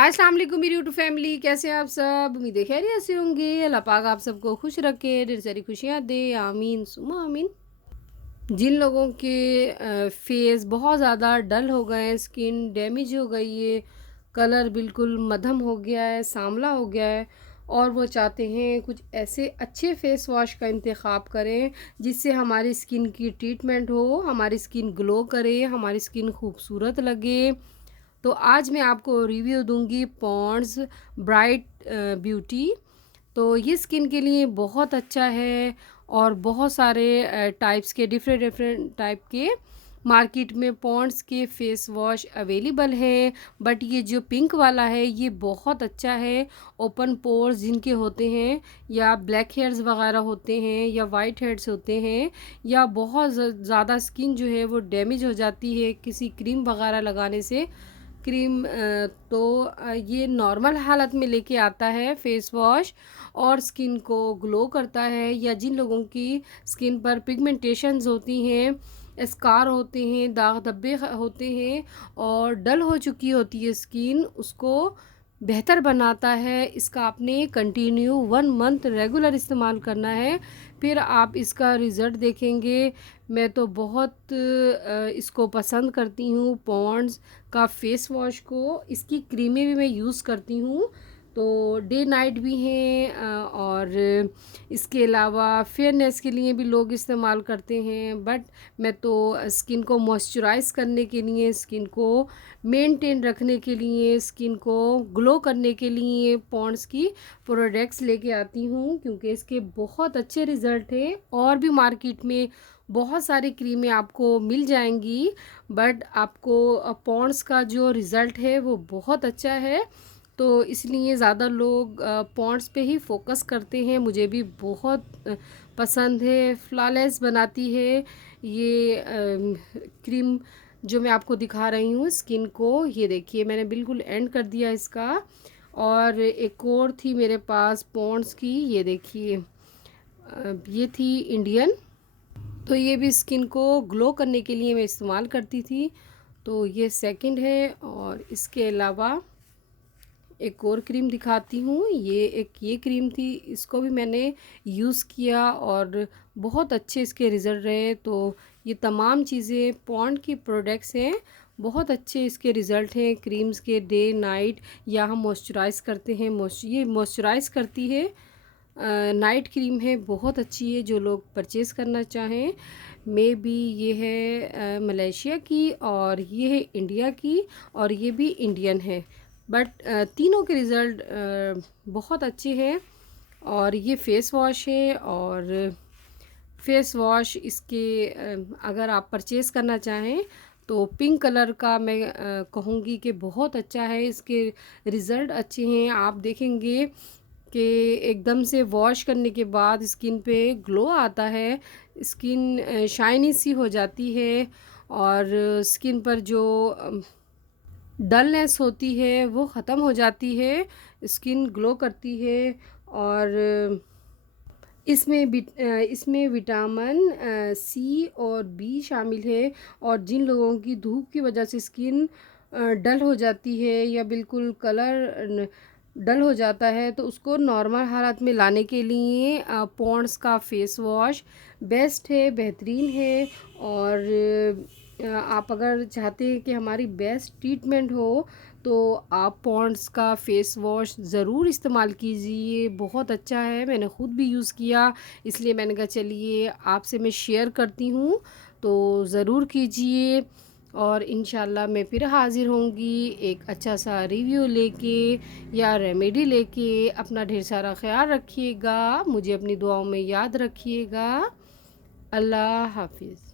अस्सलाम वालेकुम मेरी यूट्यूब फैमिली, कैसे हैं आप सब? उम्मीद है खैरियत से होंगे। अल्लाह पाक आप सबको खुश रखे, ढेर सारी खुशियाँ दे, आमीन सुम्मा आमीन। जिन लोगों के फेस बहुत ज़्यादा डल हो गए हैं, स्किन डैमेज हो गई है, कलर बिल्कुल मद्धम हो गया है, सांवला हो गया है, और वो चाहते हैं कुछ ऐसे अच्छे फेस वॉश का इंतखाब करें जिससे हमारी स्किन की ट्रीटमेंट हो, हमारी स्किन ग्लो करे, हमारी स्किन खूबसूरत लगे। तो आज मैं आपको रिव्यू दूंगी पॉन्ड्स ब्राइट ब्यूटी। तो ये स्किन के लिए बहुत अच्छा है, और बहुत सारे टाइप्स के डिफरेंट डिफरेंट टाइप के मार्केट में पॉन्ड्स के फेस वॉश अवेलेबल हैं। बट ये जो पिंक वाला है ये बहुत अच्छा है। ओपन पोर्स जिनके होते हैं, या ब्लैक हेयर्स वगैरह होते हैं, या वाइट हेयर्स होते हैं, या बहुत ज़्यादा स्किन जो है वो डैमेज हो जाती है किसी क्रीम वगैरह लगाने से। क्रीम ये नॉर्मल हालत में लेके आता है फेस वॉश, और स्किन को ग्लो करता है। या जिन लोगों की स्किन पर पिगमेंटेशंस होती हैं, स्कार होते हैं, दाग धब्बे होते हैं, और डल हो चुकी होती है स्किन, उसको बेहतर बनाता है। इसका आपने कंटिन्यू 1 मंथ रेगुलर इस्तेमाल करना है, फिर आप इसका रिज़ल्ट देखेंगे। मैं तो बहुत इसको पसंद करती हूँ, पॉन्ड्स का फेस वॉश को। इसकी क्रीमें भी मैं यूज़ करती हूँ, तो डे नाइट भी हैं। और इसके अलावा फेयरनेस के लिए भी लोग इस्तेमाल करते हैं, बट मैं तो स्किन को मॉइस्चराइज़ करने के लिए, स्किन को मेंटेन रखने के लिए, स्किन को ग्लो करने के लिए पॉन्ड्स की प्रोडक्ट्स लेके आती हूँ, क्योंकि इसके बहुत अच्छे रिज़ल्ट हैं। और भी मार्केट में बहुत सारी क्रीमें आपको मिल जाएंगी, बट आपको पॉन्ड्स का जो रिज़ल्ट है वो बहुत अच्छा है। तो इसलिए ज़्यादा लोग पॉन्ड्स पे ही फोकस करते हैं। मुझे भी बहुत पसंद है, फ्लॉलेस बनाती है ये क्रीम जो मैं आपको दिखा रही हूँ स्किन को। ये देखिए मैंने बिल्कुल एंड कर दिया इसका। और एक और थी मेरे पास पॉन्ड्स की, ये देखिए ये थी इंडियन। तो ये भी स्किन को ग्लो करने के लिए मैं इस्तेमाल करती थी। तो ये सेकंड है। और इसके अलावा एक और क्रीम दिखाती हूँ। ये क्रीम थी, इसको भी मैंने यूज़ किया और बहुत अच्छे इसके रिज़ल्ट रहे। तो ये तमाम चीज़ें पॉन्ड की प्रोडक्ट्स हैं, बहुत अच्छे इसके रिज़ल्ट हैं क्रीम्स के। डे नाइट या हम मॉइस्चराइज़ करते हैं, ये मॉइस्चराइज़ करती है। नाइट क्रीम है, बहुत अच्छी है। जो लोग परचेज़ करना चाहें, मे बी ये है मलेशिया की, और ये है इंडिया की, और ये भी इंडियन है। बट तीनों के रिज़ल्ट बहुत अच्छे हैं। और ये फ़ेस वॉश है, और फेस वॉश इसके अगर आप परचेज़ करना चाहें तो पिंक कलर का मैं कहूँगी कि बहुत अच्छा है। इसके रिज़ल्ट अच्छे हैं, आप देखेंगे कि एकदम से वॉश करने के बाद स्किन पे ग्लो आता है, स्किन शाइनी सी हो जाती है, और स्किन पर जो डलनेस होती है वो ख़त्म हो जाती है, स्किन ग्लो करती है। और इसमें विटामिन सी और बी शामिल है। और जिन लोगों की धूप की वजह से स्किन डल हो जाती है, या बिल्कुल कलर डल हो जाता है, तो उसको नॉर्मल हालत में लाने के लिए पॉन्ड्स का फेस वॉश बेस्ट है, बेहतरीन है। और आप अगर चाहते हैं कि हमारी बेस्ट ट्रीटमेंट हो, तो आप पॉन्ड्स का फ़ेस वॉश ज़रूर इस्तेमाल कीजिए, बहुत अच्छा है। मैंने ख़ुद भी यूज़ किया, इसलिए मैंने कहा चलिए आपसे मैं शेयर करती हूँ, तो ज़रूर कीजिए। और इंशाल्लाह मैं फिर हाज़िर होंगी एक अच्छा सा रिव्यू लेके या रेमेडी लेके। अपना ढेर सारा ख्याल रखिएगा, मुझे अपनी दुआओं में याद रखिएगा। अल्लाह हाफिज़।